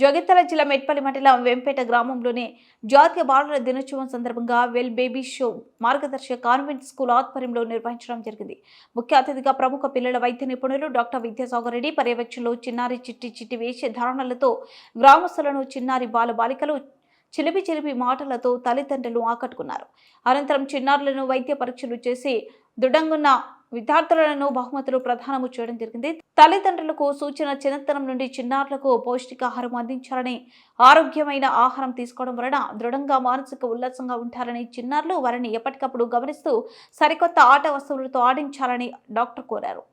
జగిత్యాల జిల్లా మెట్పల్లి మండలం వెంపేట గ్రామంలోని జాతీయ బాలల దినోత్సవం సందర్భంగా వెల్ బేబీ షో మార్గదర్శక కాన్వెంట్ స్కూల్ ఆధ్వర్యంలో నిర్వహించడం జరిగింది. ముఖ్య అతిథిగా ప్రముఖ పిల్లల వైద్య నిపుణులు డాక్టర్ విద్యాసాగర్ రెడ్డి పర్యవేక్షణలో చిన్నారి చిట్టి చిట్టి వేషధారణలతో గ్రామస్తులను చిన్నారి బాల బాలికలు చిలిపి చిలిపి మాటలతో తల్లిదండ్రులు ఆకట్టుకున్నారు. అనంతరం చిన్నారులను వైద్య పరీక్షలు చేసి దృఢంగున్న విద్యార్థులను బహుమతులు ప్రదానము చేయడం జరిగింది. తల్లిదండ్రులకు సూచన చిన్నతనం నుండి చిన్నారులకు పౌష్టికాహారం అందించాలని ఆరోగ్యమైన ఆహారం తీసుకోవడం వలన దృఢంగా మానసిక ఉల్లాసంగా ఉంటారని చిన్నారులు వారిని ఎప్పటికప్పుడు గమనిస్తూ సరికొత్త ఆట వస్తువులతో ఆడించాలని డాక్టర్ కోరారు.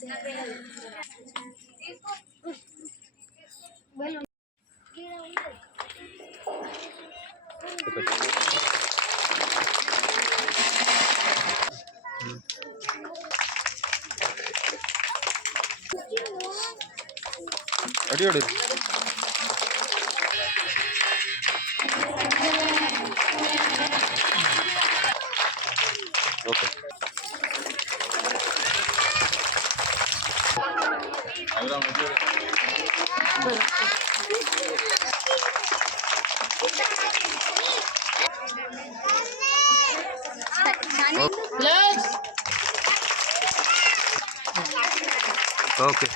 Gracias. നോക്കട്ടെ അടിയോട് ഓക്കെ. അവരാ ఓకే ఓకే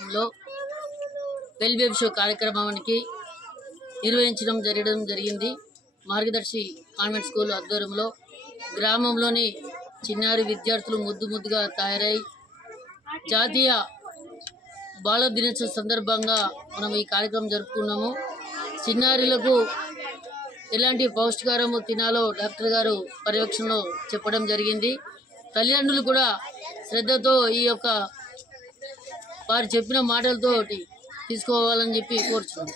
లో వెల్ బేబీ షో కార్యక్రమానికి నిర్వహించడం జరగడం జరిగింది. మార్గదర్శి కాన్వెంట్ స్కూల్ ఆధ్వర్యంలో గ్రామంలోని చిన్నారి విద్యార్థులు ముద్దు ముద్దుగా తయారై జాతీయ బాల దినోత్సవం సందర్భంగా మనం ఈ కార్యక్రమం జరుపుకున్నాము. చిన్నారులకు ఎలాంటి పౌష్టికారము తినాలో డాక్టర్ గారు పర్యవేక్షణలో చెప్పడం జరిగింది. తల్లిదండ్రులు కూడా శ్రద్ధతో ఈ యొక్క వారు చెప్పిన మాటలతో తీసుకోవాలని చెప్పి కోరుచున్నాను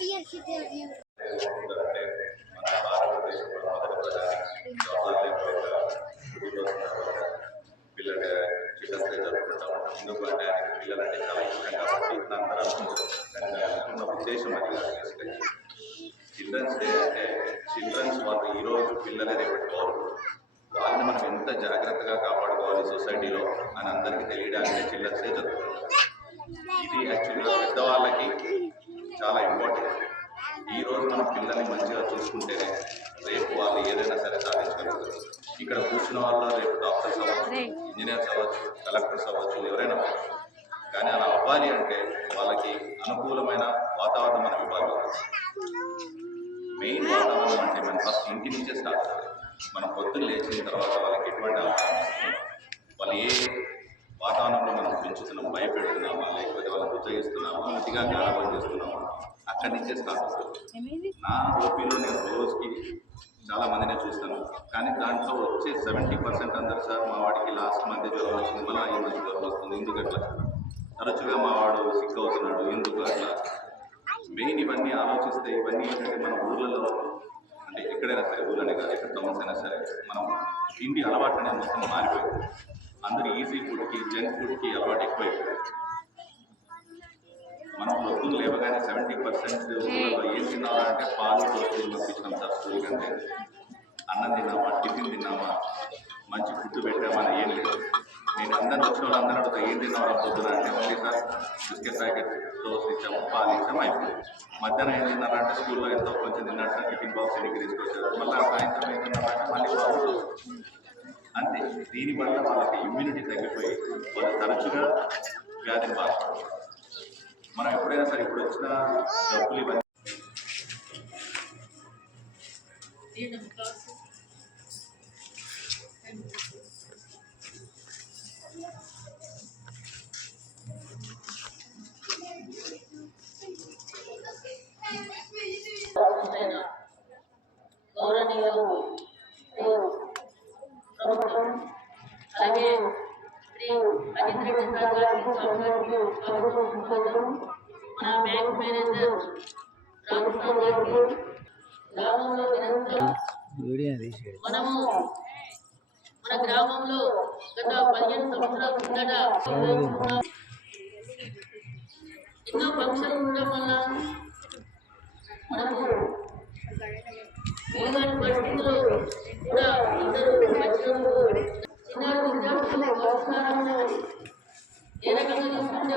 పిల్లల చిల్డ్రన్స్ డే జరుపుకుంటాం ఎందుకంటే ఆయనకి పిల్లలంటే చాలా ఇష్టం కాబట్టి అందరం ఉద్దేశం అది కాదు చిల్డ్రన్స్ డే అంటే చిల్డ్రన్స్ వాళ్ళు ఈరోజు పిల్లలే రేపటి వాళ్ళని మనం ఎంత జాగ్రత్తగా కాపాడుకోవాలి సొసైటీలో అని అందరికీ తెలియడానికి చిల్డ్రన్స్ డే జరుగుతుంది ఇది యాక్చువల్గా పెద్దవాళ్ళకి చాలా ఇంపార్టెంట్ ఈ రోజు మనం పిల్లల్ని మంచిగా చూసుకుంటేనే రేపు వాళ్ళు ఏదైనా సరే సాధించగలుగుతారు ఇక్కడ కూర్చున్న వాళ్ళు రేపు డాక్టర్స్ అవ్వచ్చు ఇంజనీర్స్ అవ్వచ్చు కలెక్టర్స్ అవ్వచ్చు ఎవరైనా కానీ అలా అవ్వాలి అంటే వాళ్ళకి అనుకూలమైన వాతావరణం మనం ఇవ్వాలి మెయిన్ వాతావరణం అంటే మనం ఫస్ట్ ఇంటి నుంచే స్టార్ట్ మనం పొద్దున్న లేచిన తర్వాత వాళ్ళకి ఎటువంటి ఆహారం వాళ్ళు ఏ వాతావరణంలో మనం పెంచుతున్నాం భయపెడుతున్నామా లేకపోతే వాళ్ళని ఉత్తగిస్తున్నామా అతిగా గారాబం చేస్తున్నామా అక్కడి నుంచే స్టార్ట్ అవుతుంది. నా ఓపీలో నేను రోజుకి చాలా మందినే చూస్తాను. కానీ దాంట్లో వచ్చే సెవెంటీ పర్సెంట్ అందరు సార్ మా వాడికి లాస్ట్ మంత్ జ్వరం వచ్చింది. మళ్ళీ ఈ మంత్ జ్వరం వస్తుంది. ఎందుకు అట్లా? తరచుగా మా వాడు సిక్ అవుతున్నాడు. ఎందుకు అట్లా? మెయిన్ ఇవన్నీ ఆలోచిస్తే ఇవన్నీ ఏంటంటే మన ఊర్లలో అంటే ఎక్కడైనా సరే ఊళ్ళనే కాదు ఎక్కడ టౌన్స్ అయినా సరే మనం తిండి అలవాటు అనేది మొత్తం మారిపోయింది. అందరూ ఈజీ ఫుడ్కి జంక్ ఫుడ్కి అలవాటు ఎక్కువైపోయింది. మనం పొద్దున్న లేవగానే సెవెంటీ పర్సెంట్ ఏం తిన్నారా పాలు రోజులు పంపించినాం సార్ స్కూల్ కంటే అన్నం తిన్నామా టిఫిన్ తిన్నామా మంచి ఫుడ్ పెట్టామా అని ఏం లేదు. నేను అందరూ వచ్చిన వాళ్ళందరూ అడుగుతా ఏం తిన్నారా పొద్దున? అంటే only sir biscuit packet dosa ఇచ్చాము పాలు ఇచ్చాము అయిపోయింది. మధ్యాహ్నం ఏం తిన్నారంటే స్కూల్లో ఎంతో కొంచెం తిన్నట్టు టిఫిన్ బాక్స్ ఇంటికి తీసుకొచ్చారు. మళ్ళీ సాయంత్రం ఏం తిన్నారా మళ్ళీ బాక్స్ అంతే. దీని వల్ల వాళ్ళకి ఇమ్యూనిటీ తగ్గిపోయి వాళ్ళు తరచుగా వ్యాధిని బాధపడతారు. మనం ఎప్పుడైనా సరే ఇప్పుడు వచ్చిన డబ్బులు ఇవన్నీ అలాగే శ్రీ గారికి స్వాగతం సుస్వాగతం మన బ్యాంక్ మేనేజర్ రామస్వామి గారికి గ్రామంలో మనము మన గ్రామంలో గత పదిహేను సంవత్సరాల కిందట ఎన్నో ఫంక్షన్లు ఉండడం వల్ల మనకు వేగమైన పరిస్థితుల్లో కూడా అందరూ వచ్చినందుకు చిన్నారి విద్యార్థులు ప్రోత్సాహాలను ఏ రకంగా తీసుకుంటే